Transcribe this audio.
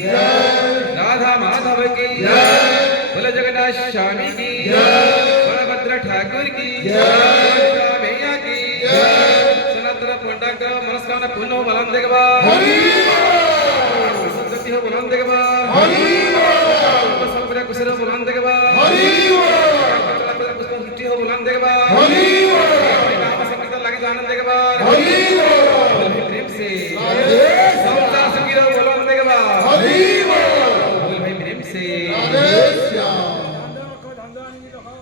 राधा माधव की बोले जगन्नाथ स्वामी की बलभद्र ठाकुर की मैया की सनातन पंडा का मनस्कामना पूर्ण हो बुलंद देखबा संतति हो बुलंद देखबा सब कुछ हो बुलंद देखबा पुष्प वृष्टि हो बुलंद देखबा नाम संकीर्तन लगे आनंद देखबा प्रेम से संसार सुखी हो बुलंद देखबा